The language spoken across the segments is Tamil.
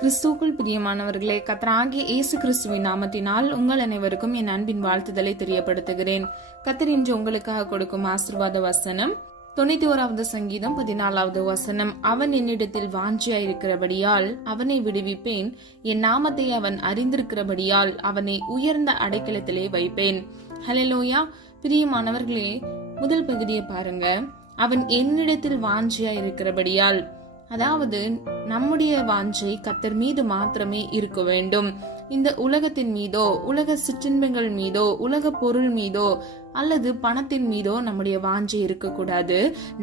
கிறிஸ்துவுக்குள் பிரியமானவர்களே, கர்த்தராகிய இயேசு கிறிஸ்துவின் நாமத்தினால் உங்கள் அனைவருக்கும் என் அன்பின் வாழ்த்துதலை தெரியப்படுத்துகிறேன். கர்த்தர் இன்று உங்களுக்காக கொடுக்கும் ஆசீர்வாத வசனம் 91வது சங்கீதம் 14வது வசனம். அவன் என்னிடத்தில் வாஞ்சியாயிருக்கிறபடியால் அவனை விடுவிப்பேன், என் நாமத்தை அவன் அறிந்திருக்கிறபடியால் அவனை உயர்ந்த அடைக்கலத்திலே வைப்பேன். ஹல்லேலூயா. பிரியமானவர்களே, முதல் பகுதியை பாருங்க. அவன் என்னிடத்தில் வாஞ்சியாயிருக்கிறபடியால், அதாவது நம்முடைய வாஞ்சை கர்த்தர் மீது மாத்திரமே இருக்க வேண்டும். இந்த உலகத்தின் மீதோ, உலக சிற்றின்பங்கள் மீதோ, உலக பொருள் மீதோ அல்லது பணத்தின் மீதோ நம்முடைய வாஞ்சை இருக்கக்கூடாது.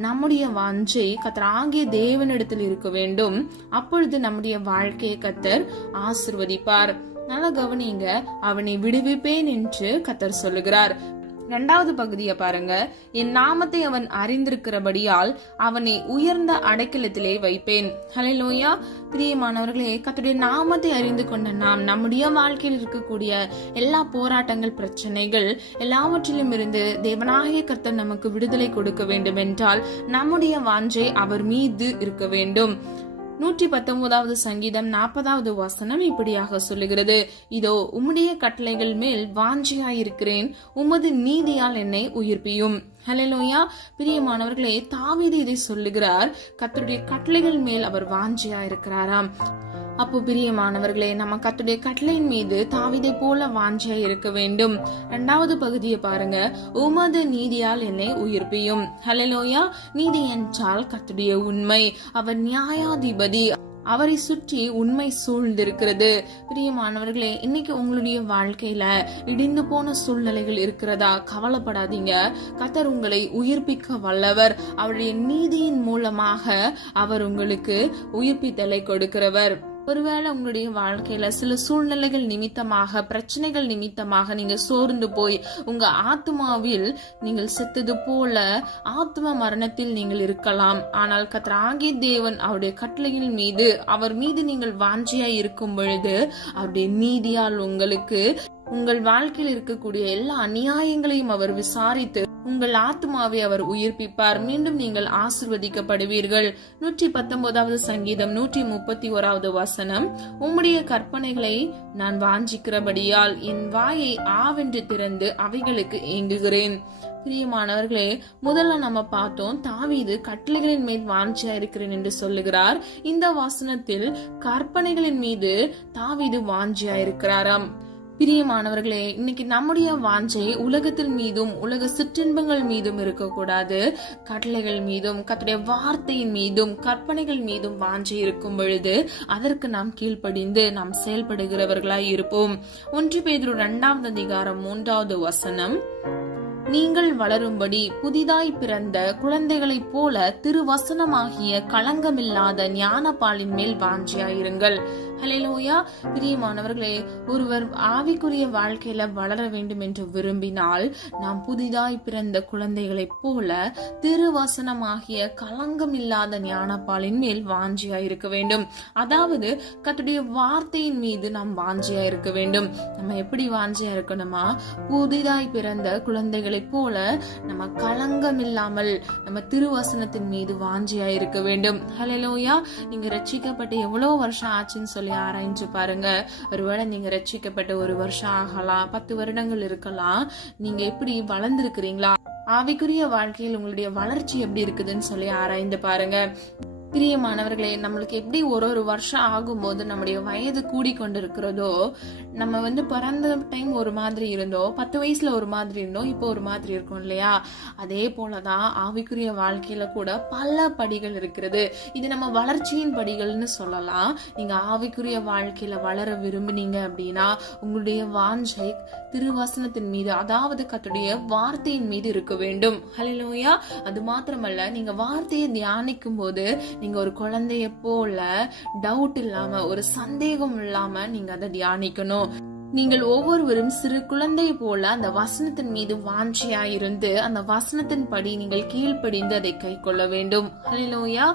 நம்முடைய வாஞ்சை கர்த்தராகிய தேவனிடத்தில் இருக்க வேண்டும். அப்பொழுது நம்முடைய வாழ்க்கையை கர்த்தர் ஆசிர்வதிப்பார். நல்லா கவனிங்க. அவனை விடுவிப்பேன் என்று கர்த்தர் சொல்லுகிறார். இரண்டாவது பகுதியை பாருங்க. என் நாமத்தை அவன் அறிந்திருக்கிறபடியால் அவனை உயர்ந்த அடைக்கலத்திலே வைப்பேன். ஹல்லேலூயா. பிரியமானவர்களே, கர்த்தருடைய நாமத்தை அறிந்து கொண்ட நாம் நம்முடைய வாழ்க்கையில் இருக்கக்கூடிய எல்லா போராட்டங்கள், பிரச்சனைகள் எல்லாவற்றிலும் இருந்து தேவனாகிய கர்த்தர் நமக்கு விடுதலை கொடுக்க வேண்டும் என்றால் நம்முடைய வாஞ்சை அவர் மீது இருக்க வேண்டும். 119வது சங்கீதம் 40வது வசனம் இப்படியாக சொல்லுகிறது. இதோ உம்முடைய கட்டளைகள் மேல் வாஞ்சியாயிருக்கிறேன், உமது நீதியால் என்னை உயிர்ப்பியும். ஹல்லேலூயா. பிரியமானவர்களே, தாவீது இதை சொல்லுகிறார். கர்த்தருடைய கட்டளைகள் மேல் அவர் வாஞ்சியாயிருக்கிறாராம். அப்போ பிரியமானவர்களே, நம்ம கர்த்தருடைய கட்டளையின் மீது தாவீதை போல வாஞ்சையா இருக்க வேண்டும். இரண்டாவது பகுதியை பாருங்க. உமது நீதியால் என்னை உயிர்ப்பியும். ஹல்லேலூயா. நீதி என்றால் கர்த்தருடைய உண்மை. அவர் நியாயாதிபதி. அவரை சுற்றி உண்மை சூழ்ந்திருக்கிறது. பிரியமானவர்களே, இன்னைக்கு உங்களுடைய வாழ்க்கையில இடிந்து போன சூழ்நிலைகள் இருக்கிறதா? கவலைப்படாதீங்க. கர்த்தர் உங்களை உயிர்ப்பிக்க வல்லவர். அவருடைய நீதியின் மூலமாக அவர் உங்களுக்கு உயிர்ப்பித்தலை கொடுக்கிறவர். ஒருவேளை உங்களுடைய வாழ்க்கையில சில சூழ்நிலைகள் நிமித்தமாக, பிரச்சனைகள் நிமித்தமாக நீங்க சோர்ந்து போய் உங்க ஆத்மாவில் நீங்கள் செத்தது போல ஆத்ம மரணத்தில் நீங்கள் இருக்கலாம். ஆனால் கர்த்தராகிய தேவன் அவருடைய கட்டளையின் மீது, அவர் மீது நீங்கள் வாஞ்சியாய் இருக்கும் பொழுது அவருடைய நீதியால் உங்களுக்கு உங்கள் வாழ்க்கையில் இருக்கக்கூடிய எல்லா அநியாயங்களையும் அவர் விசாரித்து உங்கள் ஆத்மாவை அவர் உயிர்ப்பிப்பார். மீண்டும் நீங்கள் ஆசிர்வதிக்கப்படுவீர்கள். 119வது சங்கீதம் 131வது வசனம். உம்முடைய கற்பனைகளை நான் வாஞ்சிக்கிறபடியால் என் வாயை ஆவென்று திறந்து அவைகளுக்கு ஏங்குகிறேன். பிரியமானவர்களே, முதல்ல நம்ம பார்த்தோம், தாவீது கட்டளைகளின் மீது வாஞ்சியா இருக்கிறேன் என்று சொல்லுகிறார். இந்த வசனத்தில் கற்பனைகளின் மீது தாவீது வாஞ்சியா இருக்கிறாராம். பிரியமானவர்களே, இன்னைக்கு நம்முடைய வாஞ்சை உலகத்தின் மீதும் உலக சிற்றின்பங்கள் மீதும் இருக்கக்கூடாது. கட்டளைகள் மீதும் கர்த்தருடைய வார்த்தையின் மீதும் கற்பனைகள் மீதும் வாஞ்சை இருக்கும் பொழுது அதற்கு நாம் கீழ்ப்படிந்து நாம் செயல்படுகிறவர்களாய் இருப்போம். 1 பேதுரு 2வது அதிகாரம் 3வது வசனம். நீங்கள் வளரும்படி புதிதாய் பிறந்த குழந்தைகளைப் போல திருவசனமாகிய களங்கமில்லாத ஞானப்பாலின் மேல் வாஞ்சியாயிருங்கள். ஹல்லேலூயா. பிரியமானவர்களே, ஒருவர் ஆவிக்குரிய வாழ்க்கையில வளர வேண்டும் என்று விரும்பினால் நாம் புதிதாய் பிறந்த குழந்தைகளைப் போல திருவசனமாகிய களங்கமில்லாத ஞானப்பாலின் மேல் வாஞ்சியாயிருக்க வேண்டும். அதாவது கர்த்தருடைய வார்த்தையின் மீது நாம் வாஞ்சியா இருக்க வேண்டும். நம்ம எப்படி வாஞ்சியா இருக்கணுமா? புதிதாய் பிறந்த குழந்தைகளை போல நம்ம களங்கம் இல்லாமல் நம்ம திருவசனத்தின் மீது வாஞ்சியா இருக்க வேண்டும். ஹல்லேலூயா. நீங்க ரட்சிக்கப்பட்டு எவ்வளவு வருஷம் ஆச்சுன்னு சொல்லி ஆராய்ஞ்சு பாருங்க. ஒருவேளை நீங்க ரட்சிக்கப்பட்ட 1 வருஷம் ஆகலாம், 10 வருடங்கள் இருக்கலாம். நீங்க எப்படி வளர்ந்திருக்கிறீங்களா? ஆவிக்குரிய வாழ்க்கையில் உங்களுடைய வளர்ச்சி எப்படி இருக்குதுன்னு சொல்லி ஆராய்ந்து பாருங்க. பிரியமானவர்களே, நம்மளுக்கு எப்படி ஒரு வருஷம் ஆகும்போது நம்முடைய வயது கூடிக்கொண்டு இருக்கிறதோ, நம்ம பிறந்த டைம் ஒரு மாதிரி இருந்தோம், 10 வயசுல ஒரு மாதிரி இருந்தோம், இப்போ ஒரு மாதிரி இருக்கும் இல்லையா? அதே போலதான் ஆவிக்குரிய வாழ்க்கையில கூட பல படிகள் இருக்கிறது. இது நம்ம வளர்ச்சியின் படிகள்னு சொல்லலாம். நீங்க ஆவிக்குரிய வாழ்க்கையில வளர விரும்பினீங்க அப்படின்னா உங்களுடைய வாஞ்சை திருவசனத்தின் மீது, அதாவது கர்த்தருடைய வார்த்தையின் மீது இருக்க வேண்டும். ஹல்லேலூயா. அது மாத்திரமல்ல, நீங்க வார்த்தையை தியானிக்கும் போது நீங்க ஒரு குழந்தைய போல டவுட் இல்லாம, ஒரு சந்தேகம் இல்லாம நீங்க அதை தியானிக்கணும். நீங்கள் ஒவ்வொருவரும் சிறு குழந்தை போல அந்த வசனத்தின் மீது வாஞ்சியா இருந்து அந்த வசனத்தின் படி நீங்கள் கீழ்ப்படிந்து அதை கை கொள்ள வேண்டும். ஹல்லேலூயா.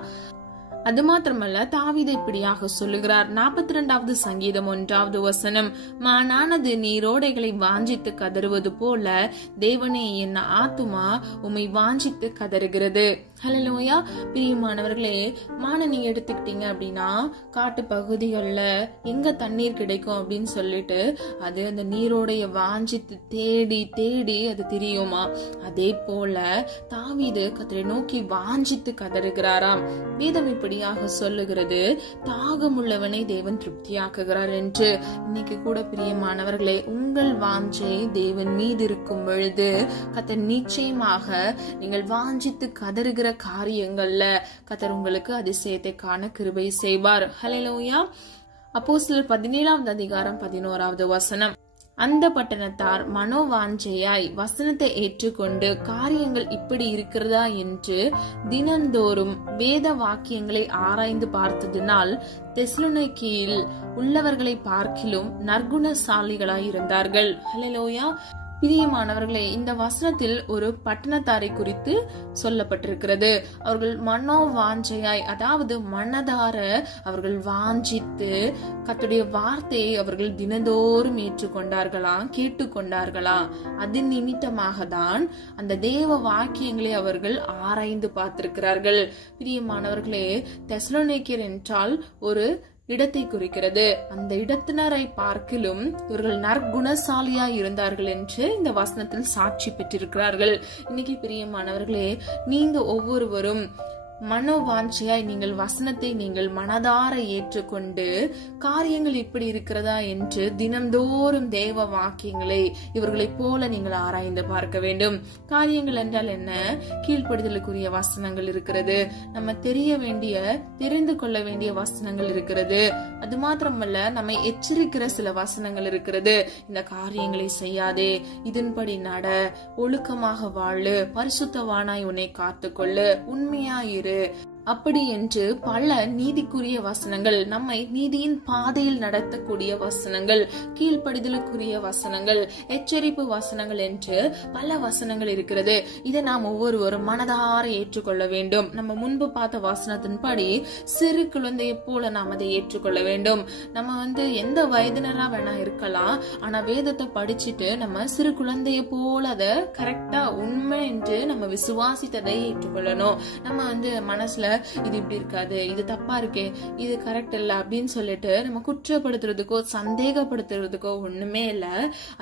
அது மாத்திரமல்ல, தாவீது இப்படியாக சொல்லுகிறார். 42வது சங்கீதம் 1வது வசனம். மானானது நீரோடைகளை வாஞ்சித்து கதறுவது போல தேவனே, என் ஆத்துமா உம்மை வாஞ்சித்து கதறுகிறது. ஹல்லேலூயா. பிரியமானவர்களே, மான நீங்க எடுத்துக்கிட்டீங்க அப்படின்னா காட்டு பகுதிகளில் எங்க தண்ணீர் கிடைக்கும் அப்படின்னு சொல்லிட்டு அது அந்த நீரோடைய வாஞ்சித்து தேடி தேடி அது தெரியுமா. அதே போல தாவீது கர்த்தரை நோக்கி வாஞ்சித்து கதறுகிறாராம். வேதம் இப்படியாக சொல்லுகிறது, தாகமுள்ளவனை தேவன் திருப்தியாக்குகிறார் என்று. இன்னைக்கு கூட பிரியமானவர்களே, உங்கள் வாஞ்சை தேவன் மீது இருக்கும் பொழுது கர்த்தர் நிச்சயமாக நீங்கள் வாஞ்சித்து கதறுகிற காரியங்கள்ல கர்த்தர் உங்களுக்கு அதிசயத்தை காண கிருபை செய்வார். ஹல்லேலூயா. அப்போஸ்தலர் 17 அதிகாரம் 11 வசனம். அந்த பட்டணத்தார் மனோவாஞ்சையாய் வசனத்தை ஏற்றுக்கொண்டு காரியங்கள் இப்படி இருக்கிறதா என்று தினந்தோறும் வேத வாக்கியங்களை ஆராய்ந்து பார்த்ததினால் தெசலோனிக்கேயில் உள்ளவர்களை பார்க்கிலும் நற்குணசாலிகளாய் இருந்தார்கள். ஹல்லேலூயா. பிரியமானவர்களே, இந்த வசனத்தில் ஒரு பட்டணத்தாரை குறித்து சொல்லப்பட்டிருக்கிறது. அவர்கள் மனோவாஞ்சையாய், அதாவது மனதார அவர்கள் வாஞ்சித்து கர்த்தருடைய வார்த்தையை அவர்கள் தினந்தோறும் ஏற்றுக்கொண்டார்களாம், கேட்டுக்கொண்டார்களாம். அது நிமித்தமாக தான் அந்த தேவ வாக்கியங்களை அவர்கள் ஆராய்ந்து பார்த்திருக்கிறார்கள். பிரியமானவர்களே, தெசலோனிக்கேயர் என்றால் ஒரு இடத்தை குறிக்கிறது. அந்த இடத்தினரை பார்க்கிலும் இவர்கள் நற்குணசாலியாய் இருந்தார்கள் என்று இந்த வசனத்தில் சாட்சி பெற்றிருக்கிறார்கள். இன்னைக்கு பிரியமானவர்களே, நீங்க ஒவ்வொருவரும் மனோவாஞ்சியாய் நீங்கள் வசனத்தை நீங்கள் மனதார ஏற்றுக்கொண்டு காரியங்கள் இப்படி இருக்கிறதா என்று தினந்தோறும் தேவ வாக்கியங்களை இவர்களைப் போல நீங்கள் ஆராய்ந்து பார்க்க வேண்டும். காரியங்கள் என்றால் என்ன? கீழ்ப்படுதலுக்குரிய வசனங்கள் இருக்கிறது, நம்ம தெரிய வேண்டிய தெரிந்து கொள்ள வேண்டிய வசனங்கள் இருக்கிறது. அது மாத்திரமல்ல, நம்மை எச்சரிக்கிற சில வசனங்கள் இருக்கிறது. இந்த காரியங்களை செய்யாதே, இதன்படி நட, ஒழுக்கமாக வாழு, பரிசுத்தவானாய் உன்னை காத்துக்கொள்ளு, உண்மையாயிரு, அப்படி என்று பல நீதிக்குரிய வசனங்கள், நம்மை நீதியின் பாதையில் நடத்தக்கூடிய வசனங்கள், கீழ்ப்படிதலுக்குரிய வசனங்கள், எச்சரிப்பு வசனங்கள் என்று பல வசனங்கள் இருக்கிறது. இதை நாம் ஒவ்வொருவரும் மனதார ஏற்றுக்கொள்ள வேண்டும். நம்ம முன்பு பார்த்த வசனத்தின்படி சிறு குழந்தையை போல நாம் அதை ஏற்றுக்கொள்ள வேண்டும். நம்ம எந்த வயதினரா வேணா இருக்கலாம், ஆனா வேதத்தை படிச்சுட்டு நம்ம சிறு குழந்தைய போல அதை கரெக்டா உண்மை என்று நம்ம விசுவாசித்ததை ஏற்றுக்கொள்ளணும். நம்ம மனசுல இது இப்படி இருக்காது, இது தப்பா இருக்கே, இது கரெக்ட் இல்ல அப்படின்னு சொல்லிட்டு நம்ம குற்றப்படுத்துறதுக்கோ சந்தேகப்படுத்துறதுக்கோ ஒண்ணுமே இல்ல.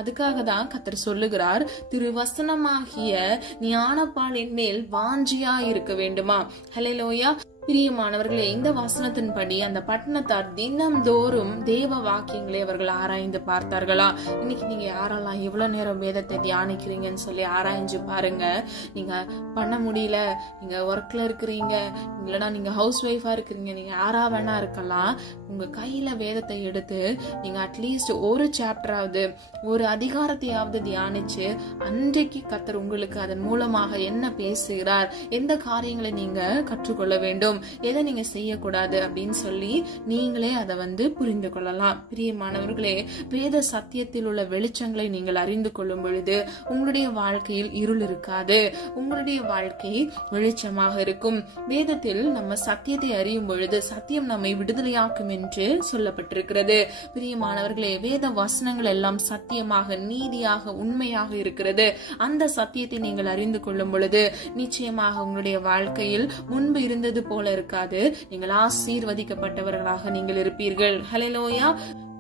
அதுக்காக தான் கர்த்தர் சொல்லுகிறார், திருவசனமாகிய ஞானப்பாலின் மேல் வாஞ்சியா இருக்க வேண்டுமா. ஹல்லேலூயா. பிரியமானவர்களே, இந்த வசனத்தின்படி அந்த பட்டணத்தார் தினம்தோறும் தேவ வாக்கியங்களை அவர்கள் ஆராய்ந்து பார்த்தார்களா. இன்னைக்கு நீங்க யாரெல்லாம் எவ்வளவு நேரம் வேதத்தை தியானிக்கிறீங்கன்னு சொல்லி ஆராய்ஞ்சு பாருங்க. நீங்க பண்ண முடியல, நீங்க ஒர்க்ல இருக்கிறீங்க, இல்லைன்னா நீங்க ஹவுஸ் ஒய்ஃபா இருக்கிறீங்க, நீங்க யாரா வேணா இருக்கலாம், உங்க கையில வேதத்தை எடுத்து நீங்க அட்லீஸ்ட் ஒரு சாப்டராவது ஒரு அதிகாரத்தையாவது தியானிச்சு அன்றைக்கு கர்த்தர் உங்களுக்கு அதன் மூலமாக என்ன பேசுகிறார், எந்த காரியங்களை நீங்க கற்றுக்கொள்ள வேண்டும், எதை நீங்க செய்யக்கூடாது அப்படின்னு சொல்லி நீங்களே அதை புரிந்து கொள்ளலாம். பிரியமானவர்களே, வேத சத்தியத்தில் உள்ள வெளிச்சங்களை நீங்கள் அறிந்து கொள்ளும் பொழுது உங்களுடைய வாழ்க்கையில் இருள் இருக்காது, உங்களுடைய வாழ்க்கை வெளிச்சமாக இருக்கும். வேதத்தில் நம்ம சத்தியத்தை அறியும் பொழுது சத்தியம் நம்மை விடுதலையாக்கும் என்று சொல்லப்பட்டிருக்கிறது. பிரியமானவர்களே, வேத வசனங்கள் எல்லாம் சத்தியமாக, நீதியாக, உண்மையாக இருக்கிறது. அந்த சத்தியத்தை நீங்கள் அறிந்து கொள்ளும் பொழுது நிச்சயமாக உங்களுடைய வாழ்க்கையில் முன்பு இருந்தது போல இருக்காது, நீங்கள் ஆசீர்வதிக்கப்பட்டவர்களாக நீங்கள் இருப்பீர்கள். ஹல்லேலூயா.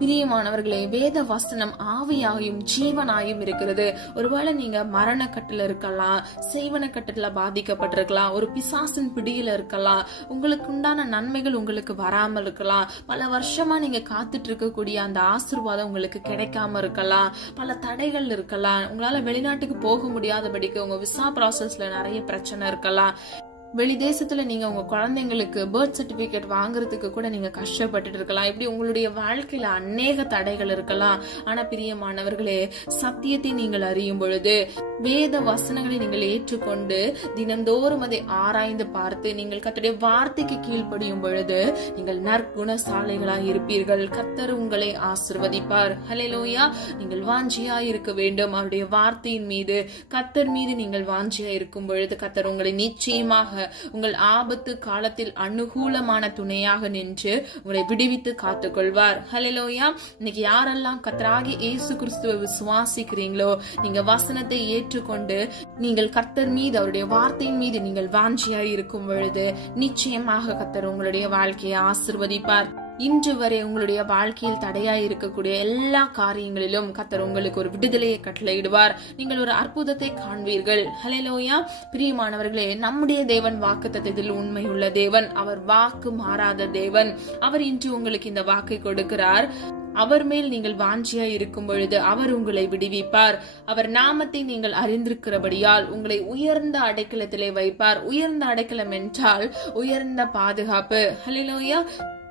பிரியமானவர்களே, வேத வசனம் ஆவியாயும் ஜீவனாயும் இருக்கிறது. ஒருவேளை நீங்க மரண கட்டுல இருக்கலாம், செய்வன கட்டுல பாதிக்கப்பட்டிருக்கலாம், ஒரு பிசாசின் பிடியில இருக்கலாம், உங்களுக்கு உண்டான நன்மைகள் உங்களுக்கு வராமல் இருக்கலாம், பல வருஷமா நீங்க காத்துட்டு இருக்கக்கூடிய அந்த ஆசீர்வாதம் உங்களுக்கு கிடைக்காம இருக்கலாம், பல தடைகள் இருக்கலாம், உங்களால வெளிநாட்டுக்கு போக முடியாதபடிக்கு உங்க விசா ப்ராசஸ்ல நிறைய பிரச்சனை இருக்கலாம், வெளி தேசத்துல நீங்க உங்க குழந்தைங்களுக்கு பர்த் சர்டிபிகேட் வாங்குறதுக்கு கூட நீங்க கஷ்டப்பட்டுட்டு இருக்கலாம். இப்படி உங்களுடைய வாழ்க்கையில அநேக தடைகள் இருக்கலாம். ஆனா பிரியமானவர்களே, சத்தியத்தை நீங்கள் அறியும் பொழுது, வேத வசனங்களை நீங்கள் ஏற்றுக்கொண்டு தினந்தோறும் அதை ஆராய்ந்து பார்த்து நீங்கள் கர்த்தருடைய வார்த்தைக்கு கீழ்ப்படியும் பொழுது நீங்கள் நற்குணசாலிகளாய் இருப்பீர்கள். கர்த்தர் உங்களை ஆசீர்வதிப்பார். ஹல்லேலூயா. நீங்கள் வாஞ்சியா இருக்க வேண்டும் அவருடைய வார்த்தையின் மீது. கர்த்தர் மீது நீங்கள் வாஞ்சியா இருக்கும் பொழுது கர்த்தர் உங்களை நிச்சயமாக உங்கள் ஆபத்து காலத்தில் அனுகூலமான துணையாக நின்று உங்களை விடுவித்து காத்துக்கொள்வார். ஹல்லேலூயா. இன்னைக்கு யாரெல்லாம் கர்த்தராகிய இயேசு கிறிஸ்துவை விசுவாசிக்கிறீங்களோ, நீங்க வசனத்தை ஏற்றுக்கொண்டு நீங்கள் கர்த்தர் மீது அவருடைய வார்த்தையின் மீது நீங்கள் வாஞ்சியாய் இருக்கும் பொழுது நிச்சயமாக கர்த்தர் உங்களுடைய வாழ்க்கையை ஆசீர்வதிப்பார். இன்று வரை உங்களுடைய வாழ்க்கையில் தடையாய் இருக்கக்கூடிய எல்லா காரியங்களிலும் கர்த்தர் உங்களுக்கு ஒரு விடுதலையை கட்டளையிடுவார். நீங்கள் ஒரு அற்புதத்தை காண்பீர்கள். ஹல்லேலூயா. பிரியமானவர்களே, நம்முடைய தேவன் வாக்குத்தத்தத்தில் உண்மை உள்ள தேவன். அவர் வாக்கு மாறாத தேவன். அவர் இன்று உங்களுக்கு இந்த வாக்கை கொடுக்கிறார். அவர் மேல் நீங்கள் வாஞ்சியாய் இருக்கும் பொழுது அவர் உங்களை விடுவிப்பார். அவர் நாமத்தை நீங்கள் அறிந்திருக்கிறபடியால் உங்களை உயர்ந்த அடைக்கலத்திலே வைப்பார். உயர்ந்த அடைக்கலம் என்றால் உயர்ந்த பாதுகாப்பு. ஹல்லேலூயா.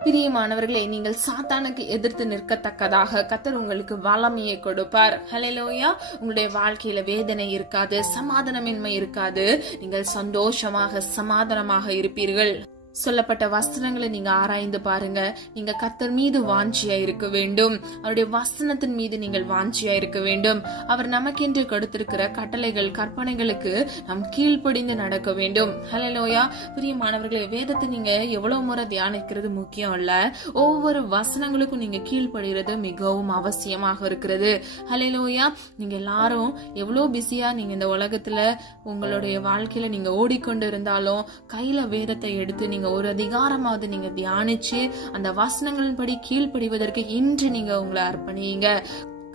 பிரியமானவர்களே, நீங்கள் சாத்தானுக்கு எதிர்த்து நிற்கத்தக்கதாக கர்த்தர் உங்களுக்கு வல்லமையை கொடுப்பார். ஹல்லேலூயா. உங்களுடைய வாழ்க்கையில வேதனை இருக்காது, சமாதானமின்மை இருக்காது. நீங்கள் சந்தோஷமாக சமாதானமாக இருப்பீர்கள். சொல்லப்பட்ட வசனங்களை நீங்க ஆராய்ந்து பாருங்க. நீங்க கர்த்தர் மீது வாஞ்சியா இருக்க வேண்டும். அவருடைய வசனத்தின் மீது நீங்கள் வாஞ்சியா இருக்க வேண்டும். அவர் நமக்கென்று கொடுத்திருக்கிற கட்டளைகள் கற்பனைகளுக்கு நாம் கீழ்ப்படிந்து நடக்க வேண்டும். ஹல்லேலூயா. பிரியமானவர்களே, வேதத்தை நீங்க எவ்வளவு முறை தியானிக்கிறது முக்கியம் இல்ல, ஒவ்வொரு வசனங்களுக்கும் நீங்க கீழ்ப்படுகிறது மிகவும் அவசியமாக இருக்கிறது. ஹல்லேலூயா. நீங்க எல்லாரும் எவ்வளவு பிஸியா நீங்க இந்த உலகத்துல உங்களுடைய வாழ்க்கையில நீங்க ஓடிக்கொண்டு இருந்தாலும் கையில வேதத்தை எடுத்து நீங்க ஒரு அதிகாரமாவது நீங்க தியானிச்சு அந்த வசனங்களின்படி கீழ்ப்படிவதற்கு இன்று நீங்க உங்களை அர்ப்பணிங்க.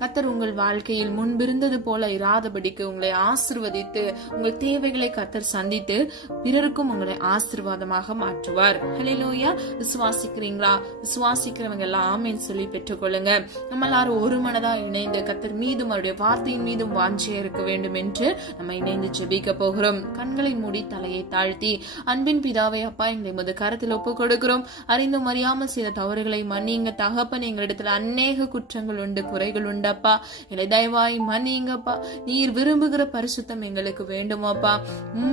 கர்த்தர் உங்கள் வாழ்க்கையில் முன்பிருந்தது போல இராதபடிக்கு உங்களை ஆசீர்வதித்து உங்கள் தேவைகளை கர்த்தர் சந்தித்து பிறருக்கும் உங்களை ஆசீர்வாதமாக மாற்றுவார். ஹல்லேலூயா. விசுவாசிக்கிறீங்களா? விசுவாசிக்கிறவங்க எல்லாம் ஆமென் சொல்லி பெற்றுக்கொள்ளுங்க. நம்ம எல்லாரும் ஒரு மனதா இணைந்து கர்த்தர் மீதும் அவருடைய வார்த்தையின் மீதும் வாஞ்சியா இருக்க வேண்டும் என்று நம்ம இணைந்து ஜெபிக்க போகிறோம். கண்களை மூடி தலையை தாழ்த்தி, அன்பின் பிதாவே அப்பா, எங்களை உமது கரத்தில் ஒப்பு கொடுக்கிறோம். அறிந்தும் அறியாமல் செய்த தவறுகளை மன்னிங்க தகப்பன். எங்களிடத்துல அநேக குற்றங்கள் உண்டு, குறைகள் உண்டு அப்பா. எங்களை தயவாய் மன்னிங்கப்பா. நீர் விரும்புகிற பரிசுத்தம் எங்களுக்கு வேண்டுமாப்பா.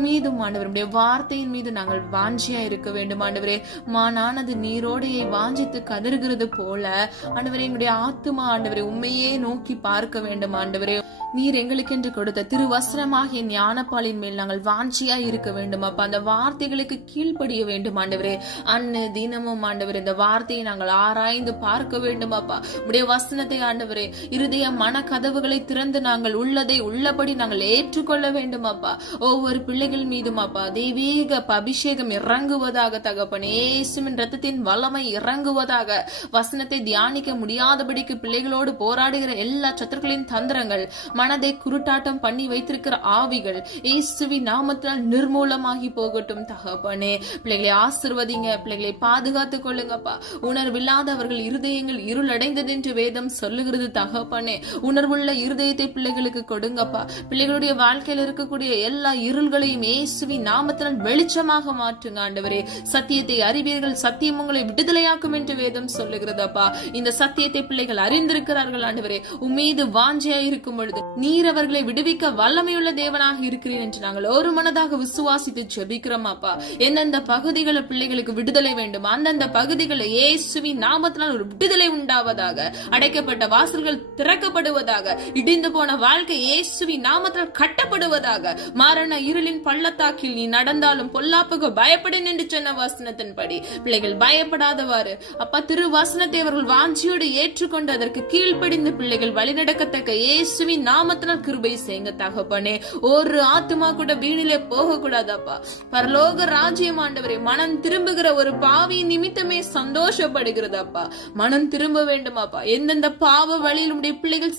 மீதும் ஆண்டவருடைய வார்த்தையின் மீது நாங்கள் வாஞ்சியா இருக்க வேண்டும் ஆண்டவரே. மானானது நீரோடையை வாஞ்சித்து கதறுகிறது போல ஆண்டவரே, எங்களுடைய ஆத்துமா ஆண்டவரே உண்மையே நோக்கி பார்க்க வேண்டும் ஆண்டவரே. நீர் எங்களுக்கென்று கொடுத்த திருவசனமாகிய ஞானப்பாலின் மேல் நாங்கள் வாஞ்சியா இருக்க வேண்டும் அப்பா. அந்த வார்த்தைகளுக்கு கீழ்ப்படிய வேண்டும் ஆண்டவரே. அன்னு தினமும் ஆண்டவரே இந்த வார்த்தையை நாங்கள் ஆராய்ந்து பார்க்க வேண்டும் அப்பா. உடைய வசனத்தை ஆண்டவரே இருதய மன கதவுகளை திறந்து நாங்கள் உள்ளதை உள்ளபடி நாங்கள் ஏற்றுக்கொள்ள வேண்டும் அப்பா. ஒவ்வொரு பிள்ளைகள் மீதும் அப்பா தெய்வீக அபிஷேகம் இறங்குவதாக தகப்பனே. இயேசுவின் ரத்தத்தின் வல்லமை இறங்குவதாக. வசனத்தை தியானிக்க முடியாதபடிக்கு பிள்ளைகளோடு போராடுகிற எல்லா சத்துருக்களின் தந்திரங்கள், மனதை குருட்டாட்டம் பண்ணி வைத்திருக்கிற ஆவிகள் இயேசுவின் நாமத்தால் நிர்மூலமாகி போகட்டும் தகப்பனே. பிள்ளைகளை ஆசீர்வதிங்க, பிள்ளைகளை பாதுகாத்துக் கொள்ளுங்கப்பா. உணர்வில்லாதவர்கள் இருதயங்கள் இருளடைந்தது என்று வேதம் சொல்லுகிறது தகப்பனே. உணர்வுள்ள இருதயத்தை பிள்ளைகளுக்கு கொடுங்கப்பா. பிள்ளைகளுடைய வாழ்க்கையில் இருக்கக்கூடிய எல்லா இருள்களையும் இயேசுவின் நாமத்தால் வெளிச்சமாக மாற்றுங்க ஆண்டவரே. சத்தியத்தை அறிவீர்கள், சத்தியம் உங்களை விடுதலையாக்கும் என்று வேதம் சொல்லுகிறதப்பா. இந்த சத்தியத்தை பிள்ளைகள் அறிந்திருக்கிறார்கள் ஆண்டவரே. உம்மீது வாஞ்சியா இருக்கும் பொழுது நீர் அவர்களை விடுவிக்க வல்லமையுள்ள தேவனாக இருக்கிறீர் என்று நாங்கள் ஒரு மனதாக விசுவாசித்து ஜெபிக்கிறோம் அப்பா. எந்தெந்த பகுதிகளை பிள்ளைகளுக்கு விடுதலை வேண்டும் அந்தந்த பகுதிகளில் இயேசுவின் நாமத்தினால் ஒரு விடுதலை உண்டாவதாக. அடைக்கப்பட்ட வாசல்கள் திறக்கப்படுவதாக. இடிந்து போன வாழ்க்கை இயேசுவின் நாமத்தினால் கட்டப்படுவதாக. மரண இருளின் பள்ளத்தாக்கில் நீ நடந்தாலும் பொல்லாப்புக்கு பயப்படேன் என்று சொன்ன வசனத்தின்படி பிள்ளைகள் பயப்படாதவாறு அப்பா திருவசனத்தை அவர்கள் வாஞ்சியோடு ஏற்றுக்கொண்டு அதற்கு கீழ்ப்படிந்து பிள்ளைகள் வழிநடக்கத்தக்க இயேசுவின் நாமத்தினால் கிருபை செய்யுங்க தகப்பனே. ஒரு ஆத்துமா கூட வீணிலே போக கூடாதப்பா. பரலோக ராஜ்யம் ஆண்டவரே மனம் திரும்புகிற ஒரு பாவியின் நிமித்தமே சந்தோஷப்படுகிறதப்பா. மனம் திரும்ப வேண்டுமாப்பா. எந்தெந்த பாவ வழியில் உடைய பிள்ளைகள்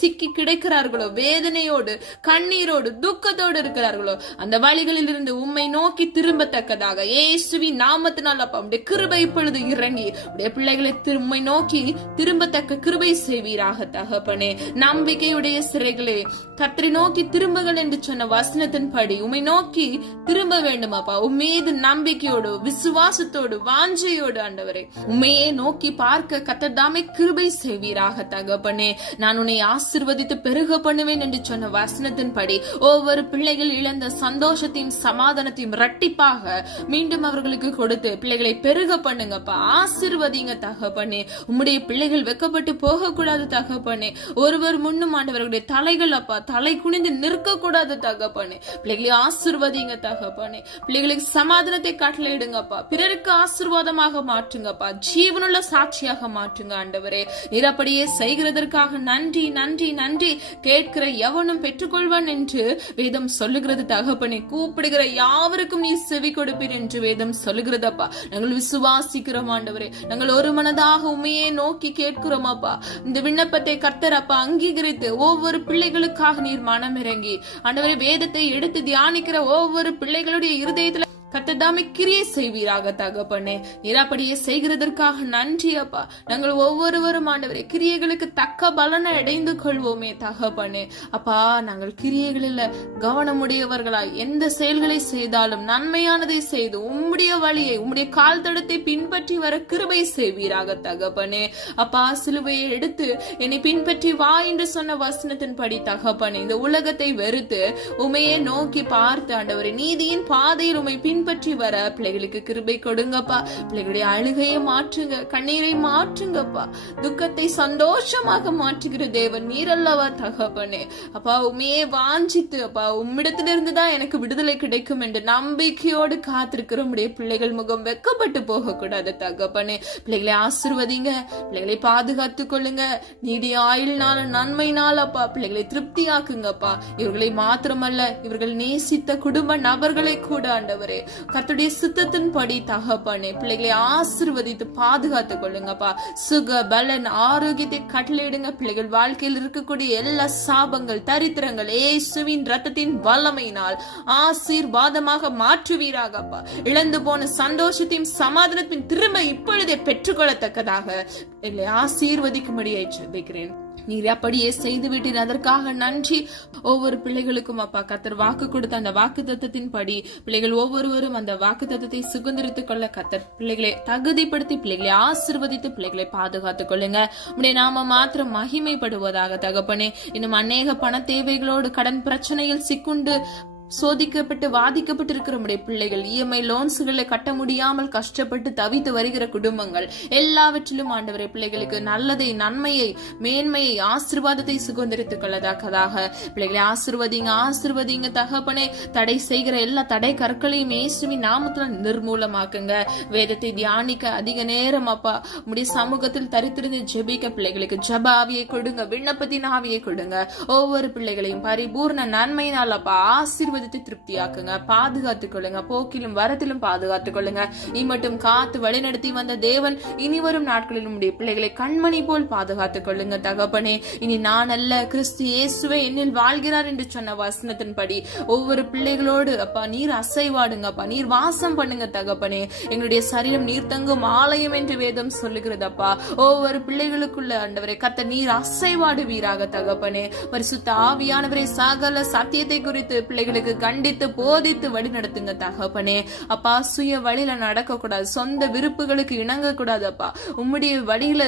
சிக்கி கிடைக்கிறார்களோ, வேதனையோடு கண்ணீரோடு துக்கத்தோடு இருக்கிறார்களோ, அந்த வழிகளில் இருந்து உம்மை நோக்கி திரும்பத்தக்கதாக இயேசுவின் நாமத்தினால் அப்பா உடைய கிருபை இப்பொழுது இறங்கி உடைய பிள்ளைகளை உம்மை நோக்கி திரும்பத்தக்க கிருபை செய்வீராக தகப்பனே. நம்பிக்கையுடைய சிறைகளே கர்த்தரை நோக்கி திரும்புகள் என்று சொன்ன வசனத்தின்படி உம்மை நோக்கி திரும்ப வேண்டும் அப்பா. உம்மீது நம்பிக்கையோடு விசுவாசத்தோடு வாஞ்சையோடு ஆண்டவரே உம்மையே நோக்கி பார்க்க கர்த்தர் தாமே கிருபை செய்வீராக தகப்பனே. தகப்பனே. நான் உன்னை ஆசீர்வதித்து பெருக பண்ணுவேன் என்று சொன்ன வசனத்தின்படி ஒவ்வொரு பிள்ளைகள் இழந்த சந்தோஷத்தையும் சமாதானத்தையும் இரட்டிப்பாக மீண்டும் அவர்களுக்கு கொடுத்து பிள்ளைகளை பெருக பண்ணுங்கப்பா. ஆசீர்வதிங்க தகப்பனே. உம்முடைய பிள்ளைகள் வெக்கப்பட்டு போக கூடாது தகப்பனே. ஒருவர் முன்னும் ஆண்டவர்களுடைய தலைகள் அப்பா தலை குனிந்து நிற்க கூடாது தகப்பனே. பிள்ளைகளை ஆசீர்வதிங்க தகப்பனே. பிள்ளைகளுக்கு சமாதானத்தை கட்டளையிடுங்கப்பா. பிறருக்கு ஆசீர்வாதமாக மாற்றுங்கப்பா. ஜீவனுள்ள சாட்சியாக மாற்றுங்க ஆண்டவரே. நீர் அப்படியே செய்கிறதற்காக நன்றி நன்றி நன்றி. கேட்கிற எவனும் பெற்றுக்கொள்வான் என்று வேதம் சொல்லுகிறது தகப்பனே. கூப்பிடுகிற யாவருக்கும் நீ செவி கொடுப்பீர் என்று வேதம் சொல்லுகிறதப்பா. நாங்கள் விசுவாசிக்கிறோம் ஆண்டவரே. நாங்கள் ஒரு மனதாக உண்மையே நோக்கி கேட்கிறோம் அப்பா. இந்த விண்ணப்பத்தை கர்த்தர் அப்பா அங்கீகரித்து ஒவ்வொரு பிள்ளைகளுக்காக நீர் மனமிறங்கி ஆண்டவரே வேதத்தை எடுத்து தியானிக்கிற ஒவ்வொரு பிள்ளைகளுடைய இருதயத்துல கர்த்தர் கிரியை செய்வீராக தகப்பனே. நீர் அப்படியே செய்கிறதற்காக நன்றி அப்பா. நாங்கள் ஒவ்வொருவரும் ஆண்டவரே கிரியைகளுக்கு தக்க பலனை அடைந்து கொள்வோமே தகப்பனே. அப்பா நாங்கள் கிரியைகளில் கவனமுடையவர்களாய் எந்த செயல்களை செய்தாலும் நன்மையானதை செய்து உம்முடைய வழியை உம்முடைய கால் தடத்தை பின்பற்றி வர கிருபை செய்வீராக தகப்பனே. அப்பா சிலுவையை எடுத்து என்னை பின்பற்றி வா என்று சொன்ன வசனத்தின் படி தகப்பனே இந்த உலகத்தை வெறுத்து உமையை நோக்கி பார்த்து ஆண்டவரே நீதியின் பாதையில் உமை பின்பற்றி வர பிள்ளைகளுக்கு கிருபை கொடுங்கப்பா. பிள்ளைகளுடைய அழுகையை மாற்றுங்க, கண்ணீரை மாற்றுங்கப்பா. துக்கத்தை சந்தோஷமாக மாற்றுகிற தேவன் நீரல்லவா தகப்பனே. அப்பா உண்மையே வாஞ்சித்து அப்பா உம்மிடத்திலிருந்துதான் எனக்கு விடுதலை கிடைக்கும் என்று நம்பிக்கையோடு காத்திருக்கிற உடைய பிள்ளைகள் முகம் வெக்கப்பட்டு போக கூடாது தகப்பனே. பிள்ளைகளை ஆசீர்வதிங்க, பிள்ளைகளை பாதுகாத்துக் கொள்ளுங்க. நீடிய ஆயுள்னால நன்மைனால அப்பா பிள்ளைகளை திருப்தியாக்குங்கப்பா. இவர்களை மாத்திரமல்ல இவர்கள் நேசித்த குடும்ப நபர்களை கூட ஆண்டவரே கர்த்தருடைய சித்தத்தின் படி தகப்பனே பிள்ளைகளை ஆசீர்வதித்து பாதுகாத்துக் கொள்ளுங்கப்பா. சுக பலன் ஆரோக்கியத்தை கட்டளையிடுங்க. பிள்ளைகள் வாழ்க்கையில் இருக்கக்கூடிய எல்லா சாபங்கள் தரித்திரங்கள் இயேசுவின் ரத்தத்தின் வல்லமையினால் ஆசீர்வாதமாக மாற்றுவீராகப்பா. இழந்து போன சந்தோஷத்தையும் சமாதானத்தையும் திரும்ப இப்பொழுதே பெற்றுக்கொள்ளத்தக்கதாக எங்களை ஆசீர்வதிக்கும்படியை ஜெபிக்கிறேன். நீர் அப்படியே செய்து விட்டீர், அதற்காக நன்றி. ஒவ்வொரு பிள்ளைகளுக்கும் அப்பா கர்த்தர் வாக்கு கொடுத்த அந்த வாக்கு தத்தத்தின் படி பிள்ளைகள் ஒவ்வொருவரும் அந்த வாக்கு தத்தத்தை சுதந்திரித்துக் கொள்ள கர்த்தர் பிள்ளைகளை தகுதிப்படுத்தி பிள்ளைகளை ஆசீர்வதித்து பிள்ளைகளை பாதுகாத்துக் கொள்ளுங்க. உடைய நாம மாத்திரம் மகிமைப்படுவதாக தகப்பனே. இன்னும் அநேக பண தேவைகளோடு கடன் பிரச்சனையில் சிக்குண்டு சோதிக்கப்பட்டு வாதிக்கப்பட்டு இருக்கிற நம்முடைய பிள்ளைகள் இஎம்ஐ லோன்ஸ்களை கட்ட முடியாமல் கஷ்டப்பட்டு தவித்து வருகிற குடும்பங்கள் எல்லாவற்றிலும் ஆண்டவரே பிள்ளைகளுக்கு நல்லதை நன்மையை மேன்மையை ஆசீர்வாதத்தை சுதந்திரித்துக் கொள்ளத்தக்கதாக பிள்ளைகளை ஆசீர்வதிங்க ஆசீர்வதிங்க தகப்பனே. தடை செய்கிற எல்லா தடை கற்களையும் இயேசுவின் நாமத்துல நிர்மூலமாக்குங்க. வேதத்தை தியானிக்க அதிக நேரம் அப்பா உடைய சமூகத்தில் தரித்திருந்து ஜெபிக்க பிள்ளைகளுக்கு ஜப ஆவியை கொடுங்க, விண்ணப்பத்தின் ஆவியை கொடுங்க. ஒவ்வொரு பிள்ளைகளையும் பரிபூர்ண நன்மையினால் அப்பா ஆசீர்வதித்து திருப்தியாக்குங்க, பாதுகாத்துக் கொள்ளுங்க. போக்கிலும் வரத்திலும் பாதுகாத்துக் கொள்ளுங்க. இம்மட்டும் காத்து வழி நடத்தி வந்த தேவன் இனி வரும் நாட்களில் உடைய பிள்ளைகளை கண்மணி போல் பாதுகாத்துக் கொள்ளுங்க தகப்பனே. இனி நான் அல்ல கிறிஸ்து இயேசுவே என்னில் வாழ்கிறார் என்று சொன்ன வசனத்தின்படி ஒவ்வொரு பிள்ளைகளோடு அப்பா நீர் அசைவாடுங்க அப்பா, நீர் வாசம் பண்ணுங்க தகப்பனே. எங்களுடைய சரீரம் நீர் தங்கும் ஆலயம் என்று வேதம் சொல்லுகிறதப்பா. ஒவ்வொரு பிள்ளைகளுக்குள்ள ஆண்டவரே கர்த்தர் நீர் அசைவாடுவீராக தகப்பனே. பரிசுத்த ஆவியானவரே சகல சத்தியத்தை குறித்து பிள்ளைகளுக்கு கண்டித்து போதித்து வழி நடத்துங்க தகப்பனே. அப்பா சுய வழியில நடக்க கூடாது, சொந்த விருப்புகளுக்கு இணங்க கூடாது அப்பா. உம்முடைய வழியில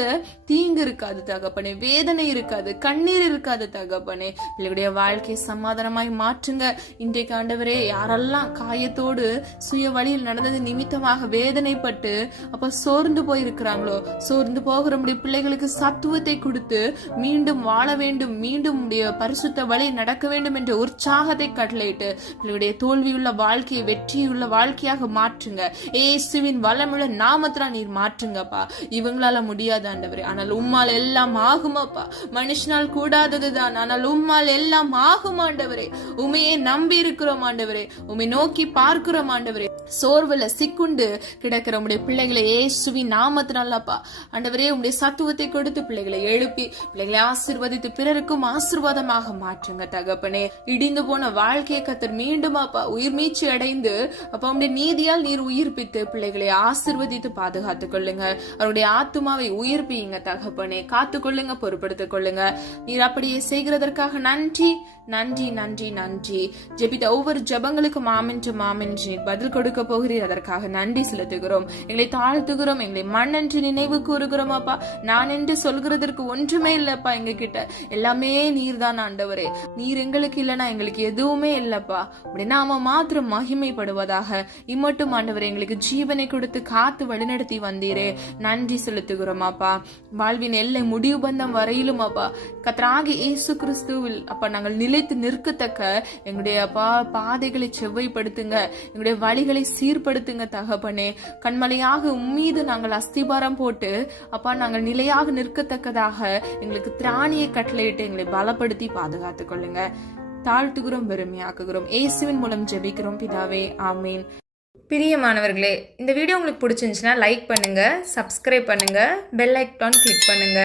தீங்கு இருக்காது தகப்பனே, வேதனை இருக்காது, கண்ணீர் இருக்காது தகப்பனே. பிள்ளைகளுடைய வாழ்க்கை சமாதானமாய் மாற்றுங்க. இன்றைக்கு ஆண்டவரே யாரெல்லாம் காயத்தோடு சுய வழியில் நடந்தது நிமித்தமாக வேதனைப்பட்டு அப்ப சோர்ந்து போயிருக்கிறாங்களோ, சோர்ந்து போகிற பிள்ளைகளுக்கு சத்துவத்தை கொடுத்து மீண்டும் வாழ வேண்டும், மீண்டும் பரிசுத்த வழி நடக்க வேண்டும் என்ற உற்சாகத்தை கட்டளையிட்டு பிள்ளையுடைய தோல்வியுள்ள வாழ்க்கையை வெற்றியுள்ள வாழ்க்கையாக மாற்றுங்க. இயேசுவின் வல்லமுள்ள நாமத்துல நீர் மாற்றுங்கப்பா. இவங்களால முடியாது ஆண்டவரே, ஆனால் உம்மால் எல்லாம் ஆகுமாப்பா. மனுஷனால் கூடாததுதான், ஆனால் உம்மால் எல்லாம் ஆகும் ஆண்டவரே. உமையே நம்பி இருக்கிறோம் ஆண்டவரே, உமை நோக்கி பார்க்கிறோம் ஆண்டவரே. சோர்வுல சிக்குண்டு கிடக்கிற உடைய பிள்ளைகளை இயேசுவின் நாமத்தினாலப்பா ஆண்டவரே உடைய சத்துவத்தை கொடுத்து பிள்ளைகளை எழுப்பி பிள்ளைகளை ஆசீர்வதித்து பிறருக்கும் ஆசீர்வாதமாக மாற்றுங்க தகப்பனே. இடிந்து போன வாழ்க்கையை கர்த்தர் மீண்டும் அப்பா உயிர் மீட்சி அடைந்து அப்பா உடைய நீதியால் நீர் உயிர்ப்பித்து பிள்ளைகளை ஆசிர்வதித்து பாதுகாத்துக் கொள்ளுங்க. அவருடைய ஆத்துமாவை உயிர்ப்பிங்க தகப்பனே, காத்து கொள்ளுங்க, பொறுப்படுத்திக் கொள்ளுங்க. நீர் அப்படியே செய்கிறதற்காக நன்றி நன்றி நன்றி நன்றி. ஜெபித்த ஒவ்வொரு ஜபங்களுக்கும் மாமென்று பதில் கொடுக்க போகிறீர், அதற்காக நன்றி செலுத்துகிறோம். எங்களை தாழ்த்துகிறோம், எங்களை மண்ணென்று நினைவு கூறுகிறோம் அப்பா. நான் என்று சொல்கிறதற்கு ஒன்றுமே இல்லப்பா, எங்க கிட்ட எல்லாமே நீர் தான் ஆண்டவரே. நீர் எங்களுக்கு இல்லைன்னா எங்களுக்கு எதுவுமே இல்லப்பா. அப்படி நாம மாத்திரம் மகிமைப்படுவதாக. இம்மட்டும் ஆண்டவரே எங்களுக்கு ஜீவனை கொடுத்து காத்து வழிநடத்தி வந்தீரே, நன்றி செலுத்துகிறோம் அப்பா. வாழ்வின் எல்லை முடிவு பந்தம் வரையிலும் அப்பா கர்த்தராகிய இயேசு கிறிஸ்துவில் அப்பா நாங்கள் நிலைத்து நிற்கத்தக்க எங்களுடைய அப்பா பாதைகளை செவ்வைப்படுத்துங்க, எங்களுடைய வழிகளை சீர்படுத்துங்க தகப்பனே. கண்மலையாக உம்மீது நாங்கள் அஸ்திபாரம் போட்டு அப்பா நாங்கள் நிலையாக நிற்கத்தக்கதாக எங்களுக்கு திராணியை கட்டளையிட்டு எங்களை பலப்படுத்தி பாதுகாத்துக் கொள்ளுங்க. தாழ்த்துகிறோம், பெருமையாக்குகிறோம். இயேசுவின் மூலம் ஜெபிக்கிறோம் பிதாவே, ஆமீன். பிரியமானவர்களே, இந்த வீடியோ உங்களுக்கு பிடிச்சிருந்துச்சுன்னா லைக் பண்ணுங்க, சப்ஸ்கிரைப் பண்ணுங்க, பெல் ஐக்கான் கிளிக் பண்ணுங்க.